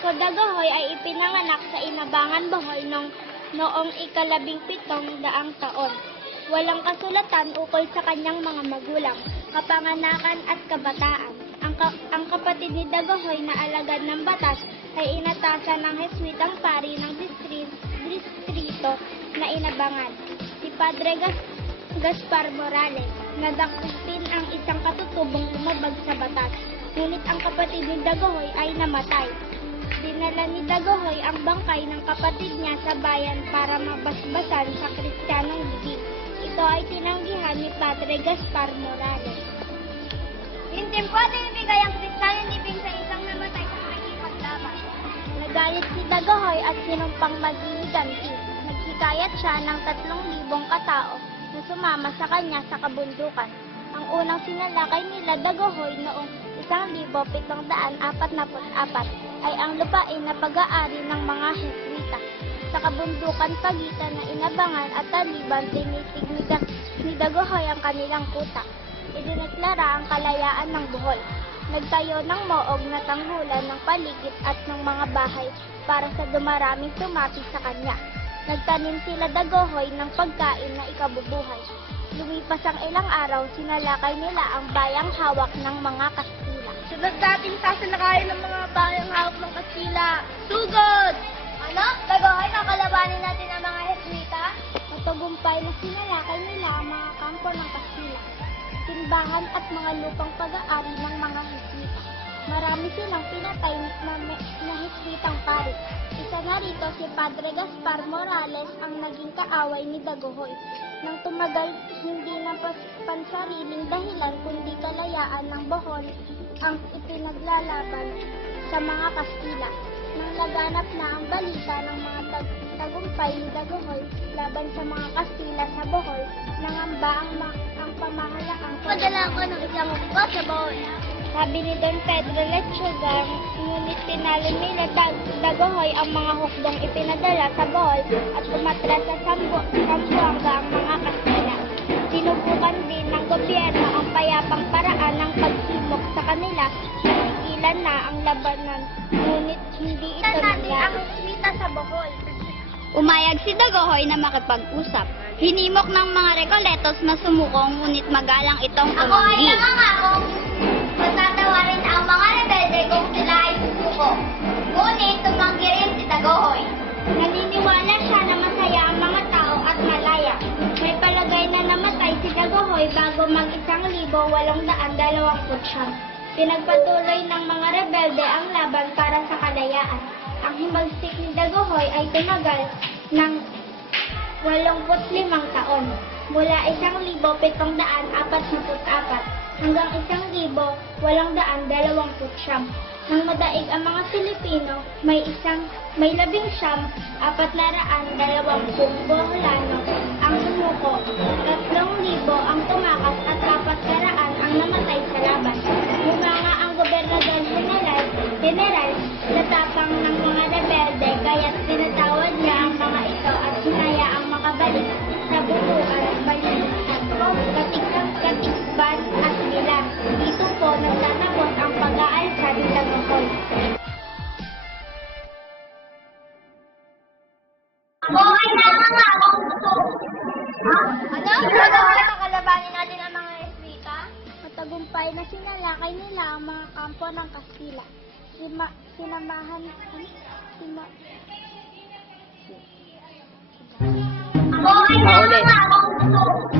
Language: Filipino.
Vasco da Gahoy ay ipinanganak sa Inabangan, Bohol noong ika-17 taon. Walang kasulatan ukol sa kanyang mga magulang, kapanganakan at kabataan. Ang kapatid ni Dagohoy na alagad ng batas ay inatasan ng Heswitang pari ng distrito na Inabangan, si Padre Gaspar Morales, na dakutin ang isang katutubong lumabag sa batas. Ngunit ang kapatid ni Dagohoy ay namatay. Dinala ni Dagohoy ang bangkay ng kapatid niya sa bayan para mabasbasan sa Kristiyanong libing. Ito ay tinanggihan ni Padre Gaspar Morales. Hindi po ating ibigay ang Kristiyanong libing sa isang namatay sa makikipaglaban. Nagalit si Dagohoy at sinumpang magliliganti. Naghikayat siya ng 3,000 katao na sumama sa kanya sa kabundukan. Ang unang sinalakay nila Dagohoy noong 1744 ay ang lupain na pag-aari ng mga Heswita. Sa kabundukan pagitan na Inabangan at Taliban, tinitig ni Dagohoy ang kanilang kuta. Idineklara ang kalayaan ng Bohol. Nagtayo ng moog na tanghulan ng paligid at ng mga bahay para sa dumaraming tumapi sa kanya. Nagtanim sila Dagohoy ng pagkain na ikabubuhay. Lumipas ang ilang araw, sinalakay nila ang bayang hawak ng mga Kastila. Sunod natin sasalakayin ng mga bayang hawak ng Kastila. Sugod! Ano? Dagohoy, kakalabanin natin ang mga Heswita? Matagumpay na sinalakay nila ang mga kampo ng Kastila, simbahan at mga lupang pag-aari ng mga Heswita. Marami silang pinatay na Heswitang pari. Isa na rito si Padre Gaspar Morales ang naging kaaway ni Dagohoy. Nang tumagal, hindi na pansariling dahilan kundi kalayaan ng Bohol ang ipinaglalaban sa mga Kastila. Nang laganap na ang balita ng mga tagumpay ni Dagohoy laban sa mga Kastila sa Bohol, nangamba ang pamahalaang Padala ko ng isang hukbo sa Bohol. Sabi ni Don Pedro Lechuga, ngunit tinalo nila Dagohoy ang mga hukbong ipinadala sa Bohol at umatras sa Zamboanga ang mga Kastila. Sinubukan din ng gobyerno ang payapang paraan ng pagsibok sa kanila. Natigilan na ang labanan, ngunit hindi ito natin ang nangyari. Heswita sa Bohol. Umayag si Dagohoy na makipag-usap. Hinimok ng mga Recoletos masumukong ngunit magalang itong Ako ay tumanggi. nangangakong patatawarin ang mga rebelde kung sila ay susuko. Ngunit tumanggi rin si Dagohoy. Naniniwala siya na masaya ang mga tao at malaya. May palagay na namatay si Dagohoy bago mag-1829. Pinagpatuloy ng mga rebelde ang laban para sa kalayaan. Ang himagsik ni Dagohoy ay tumagal ng 85 taon, mula 1744 hanggang 1829. Nang madaig ang mga Pilipino, may 19,420 Boholano ang sumuko, 3,000 ang tumakas at 400 ang namatay sa laban. Humanga ang Gobernador General sa tapang ng mga rebelde, kaya't pinatawad niya ang mga ito at hinayaang makabalik sa bukuan at balikan, katikban at bilang. Dito po nagtatapos ang pag-aalsa ni Dagohoy. Ako ay nangangakong Ano? Dagohoy, kakalabanin natin ang mga Heswita? Matagumpay na sinalakay nila ang mga kampo ng Kastila. Sinamahan Ako ay nangangakong